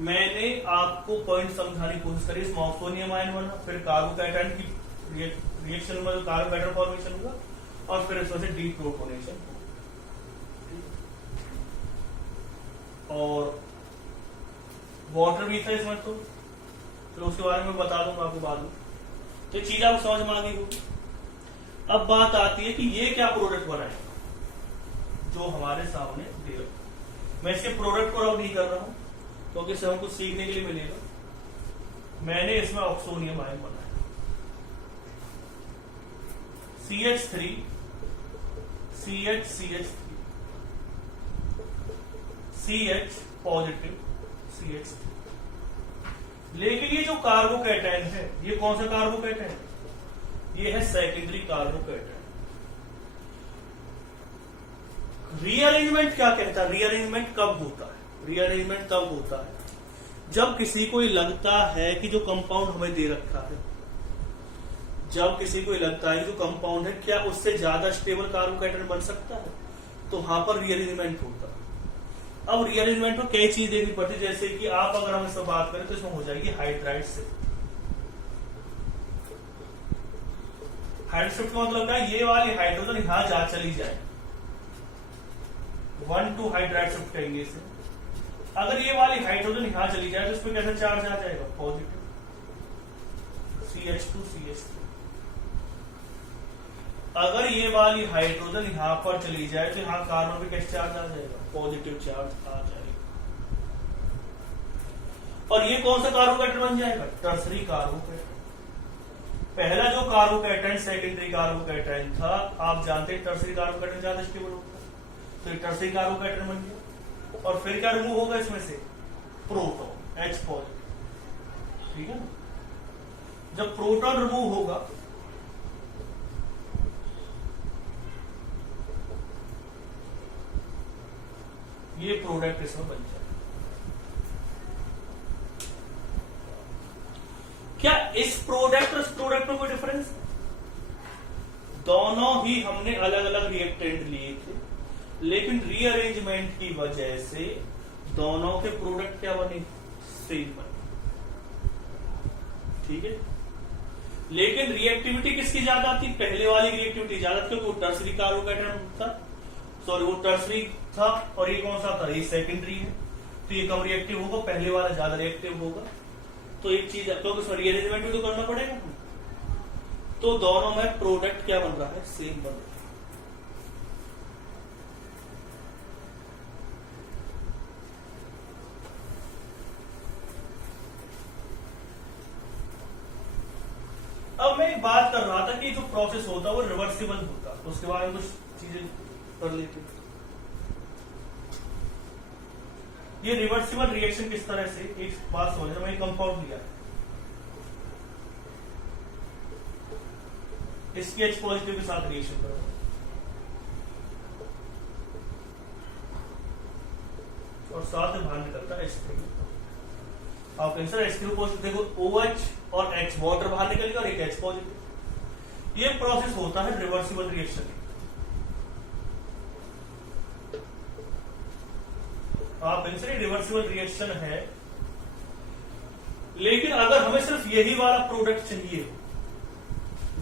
मैंने आपको पॉइंट समझाने की कोशिश करी। इसमें ऑक्सोनियम आयन बना, फिर कार्बोकैटायन की रिएक्शन में कार्बोकैटायन फॉर्मेशन हुआ और फिर इसमें से डीप्रोटोनेशन और वाटर भी था इसमें। तो फिर उसके बारे में बता दूंगा आपको बाद में। तो चीज आपको समझ में आ गई होगी। अब बात आती है कि ये क्या प्रोडक्ट बनाएगा जो हमारे सामने दे रहा। मैं इसके प्रोडक्ट को रब नहीं कर रहा हूं क्योंकि इससे हमको सीखने के लिए मिलेगा। मैंने इसमें ऑक्सोनियम आयन बनाया CH3 CH CH positive CH3। लेकिन ये जो कार्बोकैटायन है ये कौन सा कार्बोकैटायन है? ये है सेकेंडरी कार्बोकैटायन। रीअरेंजमेंट क्या कहता है? रीअरेंजमेंट कब होता है? रीअरेंजमेंट तब होता है जब किसी को लगता है कि जो कंपाउंड हमें दे रखा है, जब किसी को लगता है कि जो कंपाउंड है क्या उससे ज्यादा स्टेबल कार्बोकैटायन बन सकता है, तो वहां पर रीअरेंजमेंट होता है। अब रीअरेंजमेंट में कई चीज देखनी पड़ती है, जैसे कि आप अगर हम इसमें बात करें तो इसमें हो जाएगी हाइड्राइड शिफ्ट। हाइड्राइड शिफ्ट का मतलब क्या है? ये वाली हाइड्रोजन यहां जा चली जाए, 1,2 हाइड्राइड शिफ्ट कहेंगे इसे। अगर ये वाली हाइड्रोजन यहां चली जाए तो इसमें कैसा चार्ज आ जाएगा? Positive CH2 CH3। अगर ये वाली हाइड्रोजन यहां पर चली जाए तो यहां कार्बन पे कैसा चार्ज आ जाएगा? पॉजिटिव चार्ज आ जाएगा। और ये कौन सा कार्बोकैटायन बन जाएगा? Tertiary carbocation. पहला जो कार्बोकैटायन सेकेंडरी कार्बोकैटायन था, आप जानते हैं टर्सरी कार्बोकैटायन ज्यादा स्टेबल होता है, तो ये टर्सरी कार्बोकैटायन बन गया। और फिर क्या रिमूव होगा इसमें से? Proton H positive. ठीक है ना? जब प्रोटॉन रिमूव होगा ये प्रोडक्ट इसमें बन जाएगा। क्या इस प्रोडक्ट और इस प्रोडक्ट में कोई डिफरेंस है? दोनों ही हमने अलग अलग रिएक्टेंट लिए थे, लेकिन रीअरेंजमेंट की वजह से दोनों के प्रोडक्ट क्या बने? सेम बने। ठीक है। लेकिन रिएक्टिविटी किसकी ज्यादा थी? पहले वाली रिएक्टिविटी ज्यादा थी क्योंकि वो टर्सरी कार्बोकैटायन था, सॉरी वो टर्सरी था, और ये कौन सा था? ये सेकेंडरी है, तो ये कम रिएक्टिव होगा, पहले वाला ज्यादा रिएक्टिव होगा। तो एक चीज क्योंकि उसमें रीअरेंजमेंट भी तो करना पड़ेगा, तो दोनों में प्रोडक्ट क्या बन रहा है? सेम बन रहा है। अब मैं एक बात कर रहा था कि जो प्रोसेस होता है वो रिवर्सिबल होता है, उसके बारे में कुछ चीजें कर लेते हैं। ये रिवर्सिबल रिएक्शन किस तरह से? एक बात समझना, मैंने कंपाउंड लिया, इसकी H पॉजिटिव के साथ रिएक्शन करो और साथ में बाहर निकलता है H3। आप आंसर H3 पॉजिटिव देखो, OH और H वाटर बाहर निकलेगा और एक H पॉजिटिव। ये प्रोसेस होता है रिवर्सिबल रिएक्शन। आप आंसर रिवर्सिबल रिएक्शन है, लेकिन अगर हमें सिर्फ यही वाला प्रोडक्ट चाहिए हो,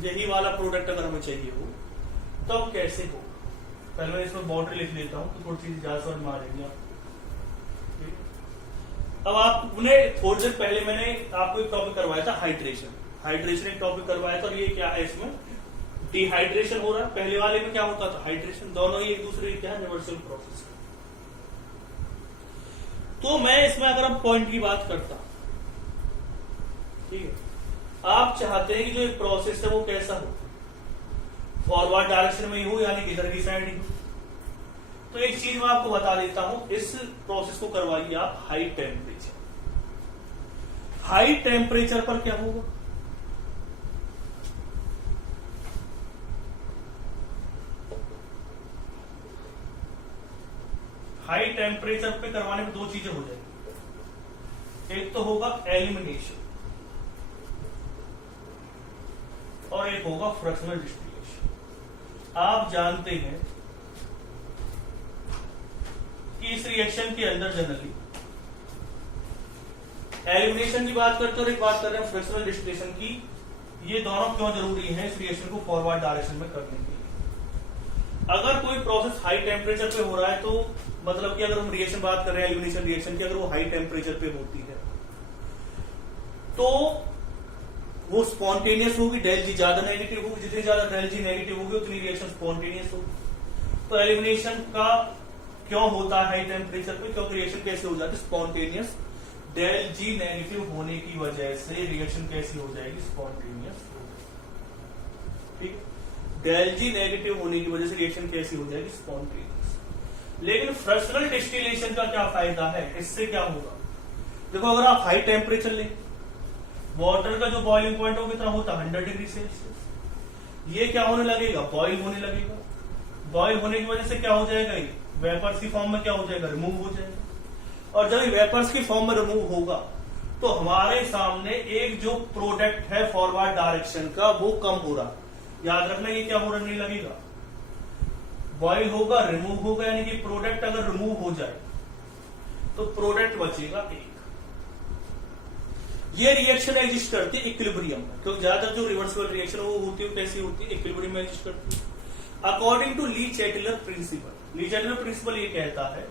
यही वाला प्रोडक्ट अगर हमें चाहिए हो तो अब कैसे हो? पहले मैं इसमें बाउंड्री लिख लेता हूं तो थोड़ी चीज ज्यादा समझ में आ जाएगी आप। अब आपने थोड़ी देर पहले मैंने आपको एक टॉपिक करवाया था हाइड्रेशन। हाइड्रेशन एक टॉपिक करवाया था, और ये क्या है? इसमें डिहाइड्रेशन हो रहा है। पहले वाले में क्या होता था? हाइड्रेशन। दोनों ही एक दूसरे की क्या है? Reversible process. तो मैं इसमें अगर हम पॉइंट की बात करता, ठीक है, आप चाहते हैं कि जो एक प्रोसेस है वो कैसा हो? फॉरवर्ड डायरेक्शन में ही हो, यानी कि इधर की साइड ही हो। तो एक चीज मैं आपको बता देता हूं, इस प्रोसेस को करवाइए आप हाई टेम्परेचर। हाई टेम्परेचर पर क्या होगा? हाई टेम्परेचर पे करवाने में दो चीजें हो जाएगी। एक तो होगा एलिमिनेशन और एक होगा फ्रैक्शनल डिस्टिलेशन। आप जानते हैं कि इस रिएक्शन के अंदर जनरली एलिमिनेशन की बात करते हैं और एक बात कर रहे हैं फ्रैक्शनल डिस्टिलेशन की। ये दोनों क्यों जरूरी है इस रिएक्शन को फॉरवर्ड डायरेक्शन में करने के लिए। अगर कोई प्रोसेस हाई टेम्परेचर पे हो रहा है तो मतलब कि अगर हम रिएक्शन बात कर रहे हैं एलिमिनेशन रिएक्शन की, अगर वो हाई टेम्परेचर पे होती है तो वो स्पॉन्टेनियस होगी, डेल जी ज्यादा नेगेटिव होगी, जितनी ज्यादा डेल जी नेगेटिव होगी उतनी रिएक्शन स्पॉन्टेनियस होगी। तो एलिमिनेशन का क्यों होता है हाई टेम्परेचर पे, क्योंकि रिएक्शन कैसे हो जाती है स्पॉन्टेनियस, डेल जी नेगेटिव होने की वजह से रिएक्शन कैसी हो जाएगी स्पॉन्टेनियस। ठीक है, डेल जी नेगेटिव होने की वजह से रिएक्शन कैसी हो जाएगी स्पॉन्टेनियस। लेकिन फ्रैक्शनल डिस्टिलेशन का क्या फायदा है, इससे क्या होगा। देखो अगर आप हाई टेम्परेचर लें, वाटर का जो बॉइलिंग पॉइंट हो कितना होता है 100 डिग्री सेल्सियस, ये क्या होने लगेगा बॉइल होने लगेगा। बॉइल होने की वजह से क्या हो जाएगा, ये वेपर्स की फॉर्म में क्या हो जाएगा रिमूव हो जाएगा। और जब ये वेपर्स की फॉर्म में रिमूव होगा तो हमारे सामने एक जो प्रोडक्ट है फॉरवर्ड डायरेक्शन का वो कम हो रहा। याद रखना ये क्या होने नहीं लगेगा, बॉइल होगा रिमूव होगा, यानी कि प्रोडक्ट अगर रिमूव हो जाए तो प्रोडक्ट बचेगा एक। ये रिएक्शन एग्जिस्ट करती है इक्विलिब्रियम में, क्योंकि ज्यादातर जो रिवर्सिबल रिएक्शन वो होती है कैसी होती है इक्विलिब्रियम में एग्जिस्ट करती है। According to Le Chatelier principle, Le Chatelier principle ये कहता है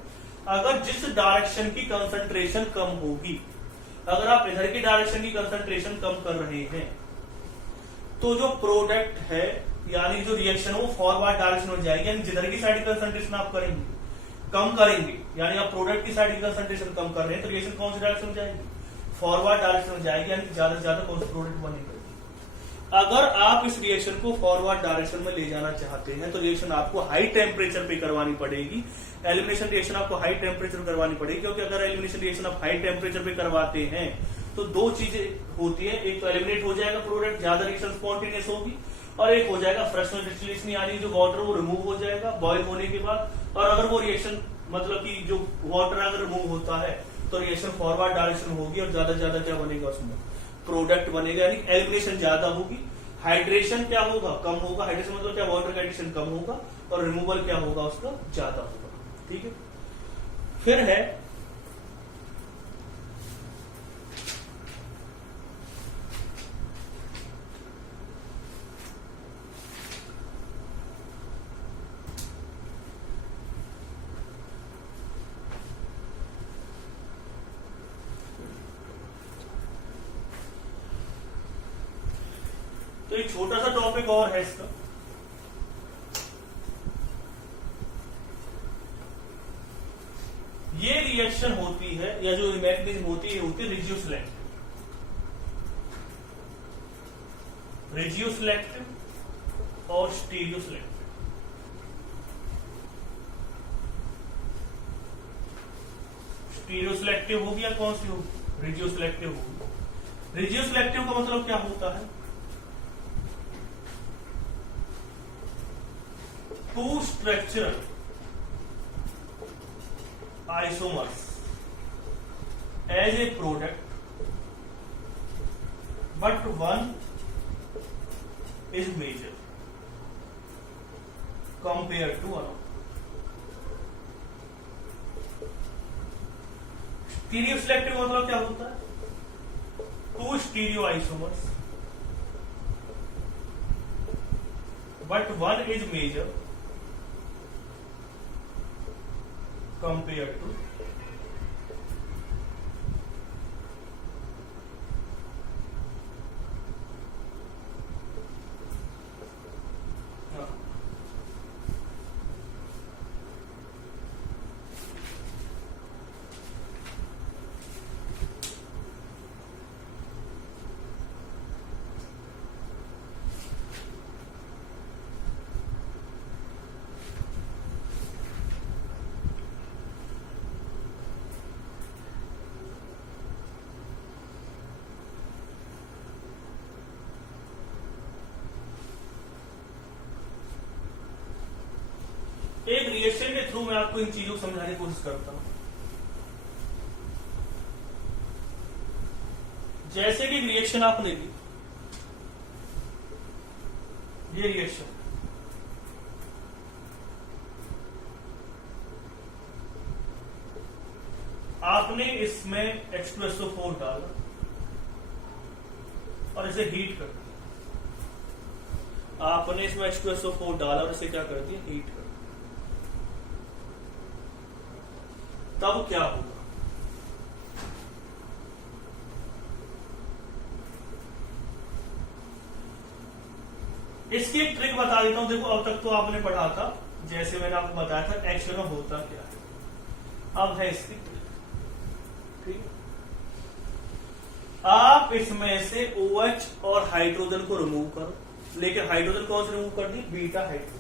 अगर जिस डायरेक्शन की कंसंट्रेशन कम होगी, अगर आप इधर की डायरेक्शन की कंसंट्रेशन कम कर रहे हैं तो जो प्रोडक्ट है यानी जो रिएक्शन है वो फॉरवर्ड डायरेक्शन में जाएगी, यानी जिधर की साइड की कंसंट्रेशन आप करेंगे कम करेंगे, यानी आप प्रोडक्ट की साइड की कंसंट्रेशन कम कर रहे हैं तो रिएक्शन कौन सी डायरेक्शन में जाएगी फॉरवर्ड डायरेक्शन में जाएगी, यानी ज्यादा से ज्यादा कौन सा प्रोडक्ट बनेगा। अगर आप इस रिएक्शन को फॉरवर्ड डायरेक्शन में ले जाना चाहते हैं तो रिएक्शन आपको हाई टेम्परेचर पे करवानी पड़ेगी। एलिमिनेशन रिएक्शन आपको हाई टेम्परेचर करवानी पड़ेगी, क्योंकि अगर एलिमिनेशन रिएक्शन आप हाई टेम्परेचर पे करवाते हैं तो दो चीजें होती है, एक तो एलिमिनेट हो जाएगा प्रोडक्ट, ज्यादा रिएक्शन स्पॉन्टेनियस होगी, और एक हो जाएगा फ्रैक्शनल डिस्टिलेशन यानी जो वाटर वो रिमूव हो जाएगा बॉइल होने के बाद। और अगर वो रिएक्शन मतलब कि जो वाटर अगर रिमूव होता है तो रिएक्शन फॉरवर्ड डायरेक्शन होगी और ज्यादा से ज्यादा क्या बनेगा उसमें प्रोडक्ट बनेगा, यानी एलिमिनेशन ज्यादा होगी। हाइड्रेशन क्या होगा कम होगा, हाइड्रेशन मतलब क्या वाटर का एडिशन कम होगा और रिमूवल क्या होगा उसका ज्यादा होगा। ठीक है, फिर है तो एक छोटा सा टॉपिक और है इसका, ये रिएक्शन होती है या जो मैकेनिज्म होती है रिड्यूस सिलेक्टिव, रिड्यूस सिलेक्टिव और स्टीरियो सिलेक्टिव। स्टीरियो सिलेक्टिव होगी या कौन सी होगी रिड्यूस सिलेक्टिव होगी। रिड्यूस सिलेक्टिव का मतलब क्या होता है, two structural isomers as a product, but one is major compared to another. Stereoselective मतलब क्या होता है, two stereoisomers but one is major compared to एक रिएक्शन के थ्रू मैं आपको इन चीजों को समझाने की कोशिश करता हूं। जैसे कि रिएक्शन आपने ली, ये रिएक्शन आप आपने इसमें H2SO4 डाला और इसे हीट कर दिया। आपने इसमें H2SO4 डाला और इसे क्या कर दिया, हीट कर दिया। तब क्या होगा, इसकी एक ट्रिक बता देता हूं। देखो अब तक तो आपने पढ़ा था, जैसे मैंने आपको बताया था एक्शन में होता क्या है। अब है इसकी ट्रिक, ठीक है। आप इसमें से OH और हाइड्रोजन को रिमूव करो, लेकिन हाइड्रोजन कौन से रिमूव कर दी, बीटा हाइड्रोजन।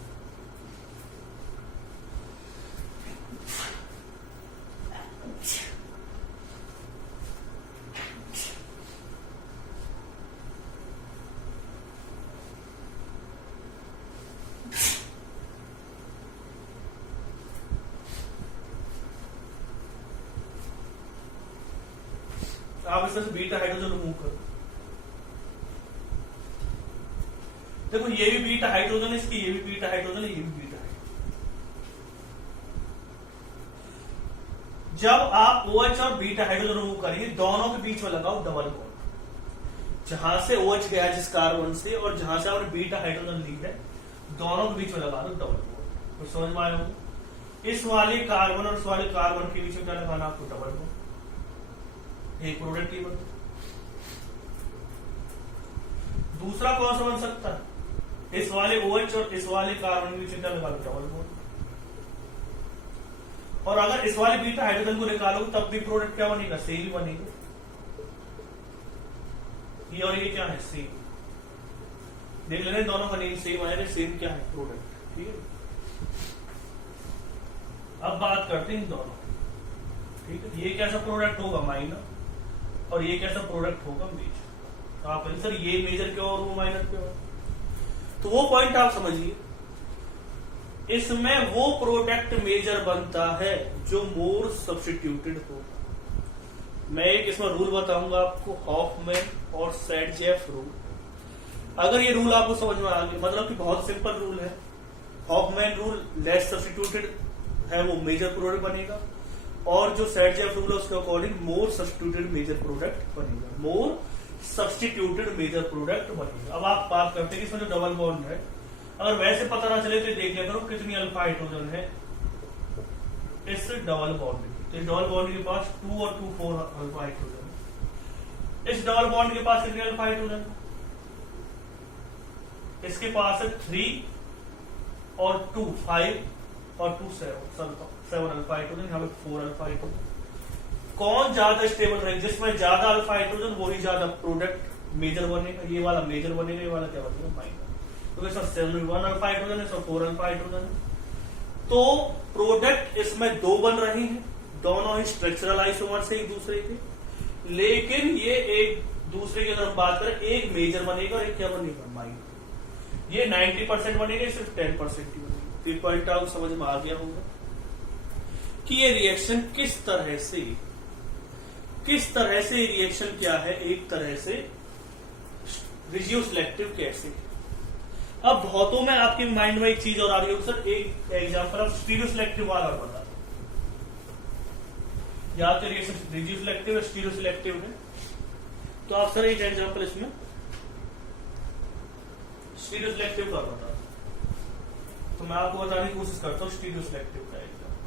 आप इसमें से बीटा हाइड्रोजन रिमूव करो। देखो ये भी बीटा हाइड्रोजन है, इसकी ये भी बीटा हाइड्रोजन है, ये भी बीटा हाइड्रोजन। जब आप OH और बीटा हाइड्रोजन रिमूव करेंगे, दोनों के बीच में लगाओ डबल बॉन्ड। जहां से OH गया जिस कार्बन से और जहां से आपने बीटा हाइड्रोजन ली है, दोनों के बीच में लगा दो डबल बॉन्ड। तो समझ में आया होगा, इस वाले कार्बन और इस वाले कार्बन के बीच में क्या लगाना आपको, डबल बॉन्ड। एक प्रोडक्ट ही बनता। दूसरा कौन सा बन सकता है, इस वाले OH और इस वाले कार्बन के बीच में लगा दो डबल बॉन्ड। और अगर इस वाले बीटा हाइड्रोजन को निकालोगे तब भी प्रोडक्ट क्या बनेगा, सेम ही बनेगा। ये और ये क्या है, सेम। देख लेना दोनों का नेम सेम आएगा, सेम क्या है, प्रोडक्ट, ठीक है। अब बात करते हैं इन दोनों, ठीक है। ये कैसा प्रोडक्ट होगा, माइनर, और ये कैसा प्रोडक्ट होगा, मेजर। तो आप सर ये मेजर क्यों और वो माइनर क्यों, तो वो पॉइंट आप समझिए। इसमें वो प्रोडक्ट मेजर बनता है जो मोर सब्स्टिट्यूटेड होगा। मैं एक इसमें रूल बताऊंगा आपको, हॉफमैन और सैडजेफ रूल। अगर ये रूल आपको समझ में आ गया, मतलब कि बहुत सिंपल रूल है। हॉफमैन रूल, लेस सब्स्टिट्यूटेड है वो मेजर प्रोडक्ट बनेगा, और जो सैडजेफ रूल है उसके according more substituted major product बनेगा, मोर सब्स्टिट्यूटेड मेजर प्रोडक्ट बनेगा। अब आप बात करते हैं कि इसमें जो डबल बॉन्ड है, अगर वैसे पता ना चले तो देख लिया करो कितनी अल्फा हाइड्रोजन है इस डबल बॉन्ड की। तो इस डबल बॉन्ड के पास 2 और 2 4 अल्फा हाइड्रोजन। इस डबल बॉन्ड के पास कितनी अल्फा हाइड्रोजन, इसके पास है 3 और 2 5 और 2 7 अल्फा हाइड्रोजन, यहाँ पे 4 अल्फा हाइड्रोजन। कौन ज्यादा स्टेबल रहेगा, जिसमें ज्यादा अल्फा हाइड्रोजन वही ज्यादा प्रोडक्ट मेजर बनेगा। ये वाला मेजर बनेगा, ये वाला क्या बनेगा, माइनर। तो इसमें 7 अल्फा हाइड्रोजन है, इसमें 4 अल्फा हाइड्रोजन है। तो प्रोडक्ट इसमें 2 बन रहे हैं, दोनों ही स्ट्रक्चरल आइसोमर्स है एक दूसरे के, लेकिन ये एक दूसरे की अगर हम बात करें, एक मेजर बनेगा और एक क्या बनेगा, माइनर। ये 90% बनेगा, सिर्फ 10% ही बनेगा। तो पॉइंट आपको समझ में आ गया होगा कि ये रिएक्शन किस तरह से रिएक्शन क्या है, एक तरह से रिजियोसिलेक्टिव कैसे। अब भौतों में आपके माइंड में एक चीज और आ रही होगी, सर एक एग्जांपल आप स्टीरियोसिलेक्टिव वाला बता दो। या तो रिएक्शन रिजियोसिलेक्टिव है, स्टीरियोसिलेक्टिव है, तो आप सर एक एग्जांपल इसमें स्टीरियोसिलेक्टिव का बता दो। तो मैं आपको बताने की कोशिश करता हूं स्टीरियोसिलेक्टिव का एग्जांपल,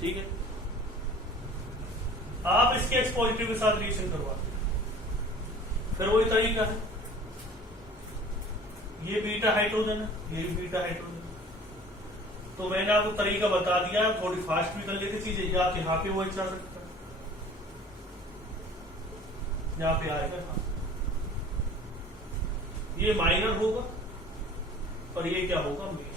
ठीक है। आप इसके H पॉजिटिव के साथ रिएक्शन करवाते हैं, फिर वही तरीका है। ये बीटा हाइड्रोजन है, ये बीटा हाइड्रोजन है। तो मैंने आपको तरीका बता दिया, थोड़ी फास्ट भी कर लेते चीजें। या तो यहाँ पे वो जा सकता है, यहाँ पे आएगा, हाँ। ये माइनर होगा और ये क्या होगा, मेजर।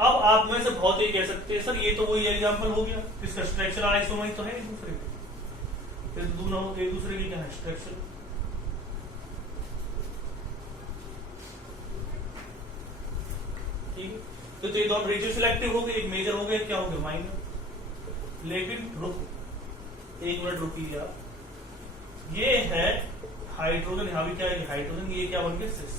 अब आप में से बहुत ही कह सकते हैं, सर ये तो वही एग्जांपल हो गया, इसका स्ट्रक्चर आइसोमर तो है एक दूसरे के, दोनों एक दूसरे की क्या है, स्ट्रक्चर। ठीक है, तो ये दोनों रिजियोसिलेक्टिव हो गए, एक मेजर हो गया, क्या हो गया, माइनर। लेकिन रुको, एक मिनट रुकिए आप। ये है हाइड्रोजन, यहां भी क्या है, हाइड्रोजन, ये क्या बन गया, सिस।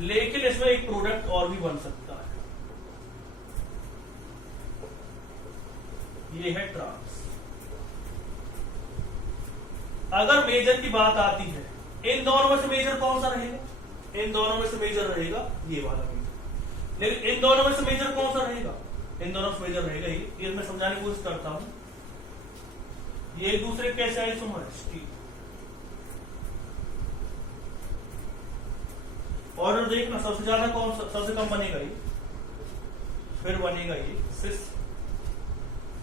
लेकिन इसमें एक प्रोडक्ट और भी बन सकता है, ये है ट्रांस। अगर मेजर की बात आती है, इन दोनों में से मेजर कौन सा रहेगा? इन दोनों में से मेजर रहेगा ये वाला मेजर। लेकिन इन दोनों में से मेजर कौन सा रहेगा? इन दोनों से मेजर रहेगा ये मैं समझाने की कोशिश करता हूं। ये एक दूसरे कैसे आइसोमर है? ऑर्डर देखना, सबसे ज्यादा कौन सा, सबसे कम बनेगा ये, फिर बनेगा ये सिस,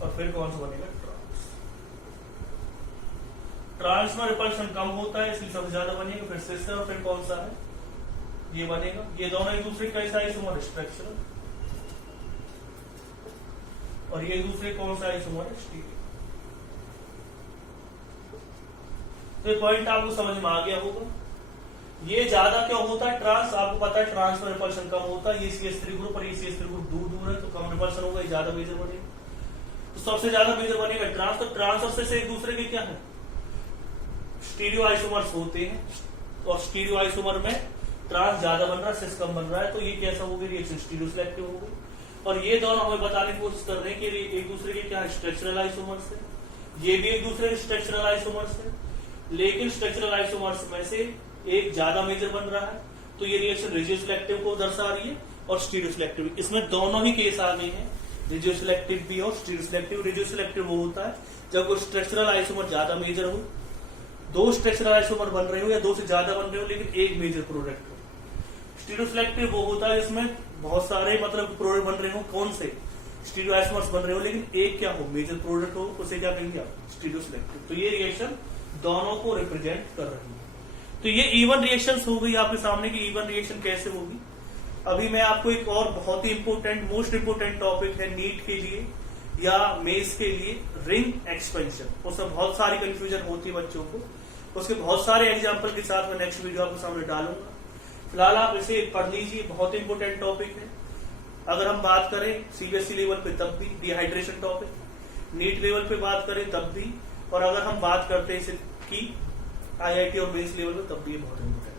और फिर कौन सा बनेगा? ट्रांस। ट्रांस में रिपल्शन कम होता है इसलिए सबसे ज्यादा बनेगा, फिर सिस है, और फिर कौन सा है? ये बनेगा। ये दोनों एक दूसरे कैसा आइसोमर? स्ट्रक्चरल। और ये एक दूसरे कौन सा आइसोमर है? स्टीरियो। तो ये पॉइंट आपको समझ में आ गया होगा। ये ज्यादा क्यों होता है ट्रांस? आपको पता है ट्रांस में रिपल्शन कम होता है, ये CH3 ग्रुप और ये CH3 ग्रुप दूर दूर है तो कम रिपल्शन होगा, ये ज्यादा मेजर बनेगा। तो सबसे ज्यादा मेजर बनेगा ट्रांस। तो ट्रांस और सिस एक दूसरे के क्या है? स्टीरियो आइसोमर्स होते हैं, और स्टीरियो आइसोमर में ट्रांस ज्यादा बन रहा है, सिस कम बन रहा है, तो ये कैसा होगी? रिएक्शन स्टीरियो सिलेक्टिव होगी। और ये दोनों हमें बताने की कोशिश कर रहे हैं कि एक दूसरे के क्या स्ट्रक्चरल आइसोमर्स है, ये भी एक दूसरे के स्ट्रक्चरल आइसोमर्स है, लेकिन स्ट्रक्चरल आइसोमर्स में से एक ज्यादा मेजर बन रहा है, तो ये रिएक्शन रेडियो सिलेक्टिव को दर्शा रही है और स्टीरियो सिलेक्टिव। इसमें दोनों ही केस आ गए हैं, रेडियो सिलेक्टिव भी और स्टीरियो सिलेक्टिव। रेडियो सिलेक्टिव वो होता है जब कोई स्ट्रक्चरल आइसोमर ज्यादा मेजर हो, दो स्ट्रक्चरल आइसोमर बन रहे हो या दो से ज्यादा बन रहे हो, लेकिन एक मेजर प्रोडक्ट हो। स्टीरियो सिलेक्टिव वो होता है इसमें बहुत सारे मतलब प्रोडक्ट बन रहे हो, कौन से? स्टीरियो आइसोमर्स बन रहे हो, लेकिन एक क्या हो? मेजर प्रोडक्ट हो, उसे क्या कहेंगे आप? Stereo selective. तो ये रिएक्शन दोनों को रिप्रेजेंट कर रही है। तो ये इवन रिएक्शंस हो गई आपके सामने की इवन रिएक्शन कैसे होगी। अभी मैं आपको एक और बहुत ही इंपोर्टेंट, मोस्ट इंपोर्टेंट टॉपिक है नीट के लिए या मेंस के लिए, रिंग एक्सपेंशन। उसमें बहुत सारी कंफ्यूजन होती है बच्चों को, उसके बहुत सारे एग्जाम्पल के साथ मैं नेक्स्ट वीडियो आपके सामने डालूंगा। फिलहाल आप इसे पढ़ लीजिए, बहुत इंपोर्टेंट टॉपिक है। अगर हम बात करें CBSE लेवल पे तब भी डिहाइड्रेशन टॉपिक, नीट लेवल पे बात करें तब भी, और अगर हम बात करते हैं इसकी IIT और मेंस लेवल पे तब भी ये बहुत इंपोर्टेंट है।